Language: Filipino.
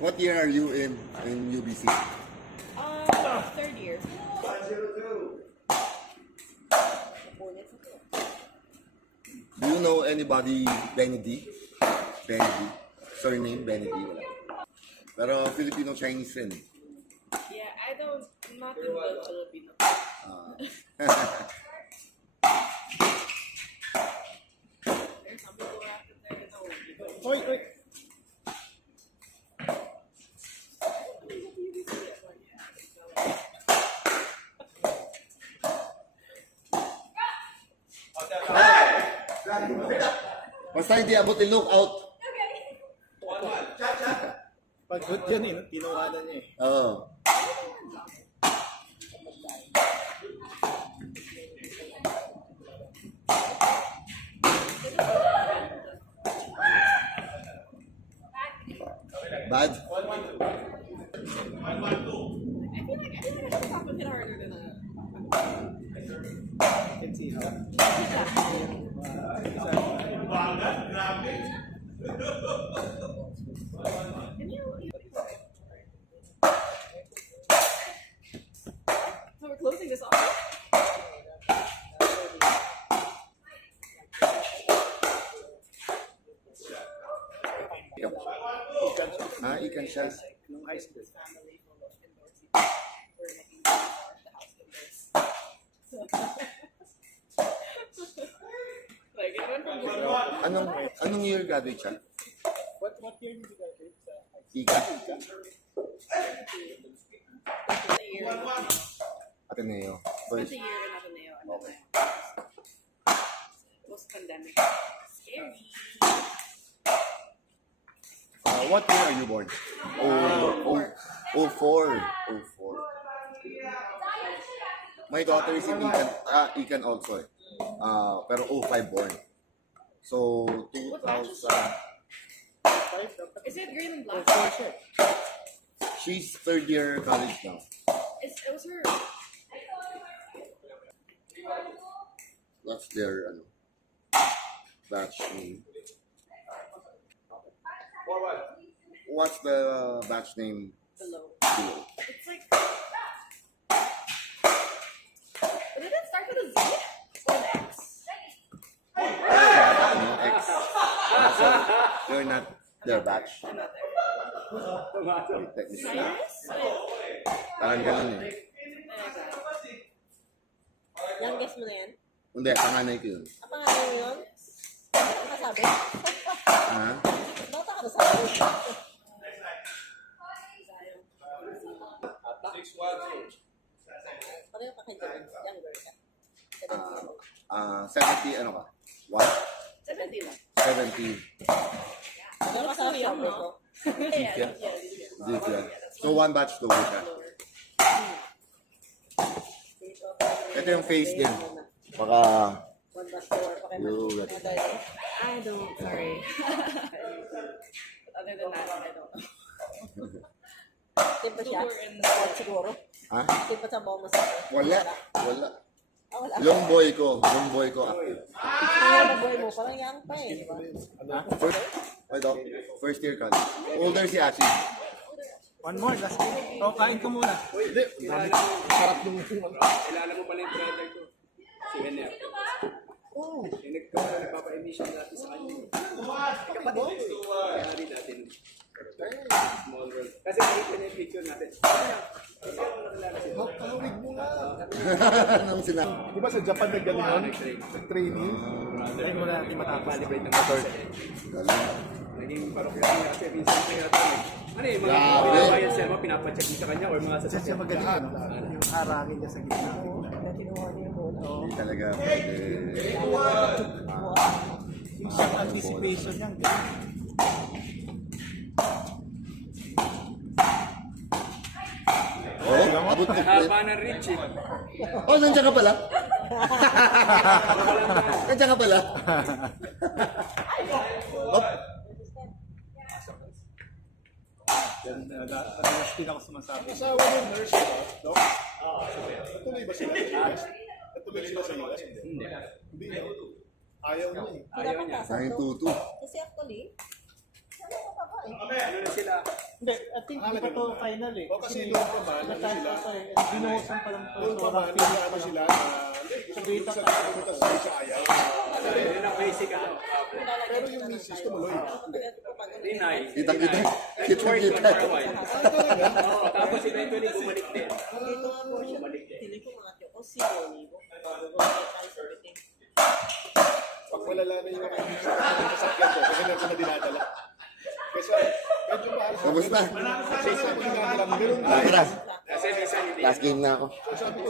What year are you in UBC? Third year. 502. Do you know anybody Benny D? Benny D? Surname Benny D? Wala. Pero Filipino-Chinese rin. Yeah, I'm not in the Filipino. There's some people out there that know. Oy, oy. Basta hindi abot yung lookout. Pag good yan eh, tinuwanan niya eh. Oo. Bad? I feel like I should stop and hit harder than that. Let's see how. Can you? So we're closing this off. Ikan siya. Nung high school. Like it went from Anong year graduate siya? What year did you graduate sa high school? Ika? the year. Ateneo. Spent First. a year in Ateneo and then post-pandemic. Scary. What year are you born? Oh, 04. My daughter is in Ikan also eh. Pero 05 born. So, 2000. Is it green and black? She's third year college now. It was her. What's their batch name? What's the batch name Below. below? It's like. Did it start with a Z or an X? No, X. So, you're not their batch. I'm not there. Technically. Cyrus? Parang ganun eh. Youngest mo na yan? Hindi, panganay ko yun. Ang pangalan mo yun? Bakit ka nasabi? Ha? Bakit ka nasabi? Pareho ka kay Jordan. Younger ka. 70, ano ka? What? 17 lang. 70. Ano ka sa So young, shopper no? ko? Yeah, Yeah. yeah. Zidya. So, one batch to ka. Ito yung face din. Baka, One bus tour. you, I don't, sorry. But other than that, I don't know. Simple siya? Tour in Sport siguro? ha? Simple sa buong masakit? Wala. Wala. Ah, wala. Yung boy ko active. Ano na boy mo? Parang young pa eh. Di ba? First year college. Older si Ashi. One more, last year. Oh, kain ka muna. Hindi. Sarap nung Kilala mo pala yung brother ko. Si Henner. Oh. Yung nagpapa-emission natin sa kanya. Kapatid. Kaya rin natin. Small world. Kasi nakita niya yung picture natin. Kasi ako nakilala siya. Makawig mo nga. Anong sila? Di ba sa Japan nag-ganon yun? Nag-train. Nag-training? Hindi mo natin matapos. Calibrate ng motor. Naging parokya niya kasi minsan ko yata. Ano yung mga bayan siya, mga pinapacheck mo sa kanya or mga Kasi siya sasakyan. magaling ano? Yung harangin niya sa gitna. Kinuha niya yung bola. Hindi talaga pwede. Yung shot anticipation niya. Oh, abot ko. Haba ng reach eh. Oh, nandiyan ka pala? Nandiyan ka pala? Oh, Madalas din ako sumasabi. Asawa ng nurse ba? No? Natuloy ba sila? Natuloy sila sa US? Hindi. Hindi. Ayaw mo eh. Ayaw niya. Sayang tutu. Kasi actually, ano ka pa ba eh? ano na sila, Hindi, I think di pa to final eh. O kasi noon pa man, ano sila, Binuhusan pa lang to. noon pa So, man, rough ano sila, hindi, gusto sa pumunta sa siya ayaw. yun ang basic ano. Pero yung misis, tumuloy. Deny. Kita-kita. It worked Kita-kita. for a while. Oo, tapos eventually bumalik din. Dito nga po siya. Bumalik din. Pili ko mga tiyo. O si Bonnie. Pag malala na yung sasakyan ko, kasi meron na dinadala. Kasi medyo mahal. Kamusta? Kasi sabi nga nila, meron Tara. Kasi minsan hindi. Last game na ako. So sabi ko,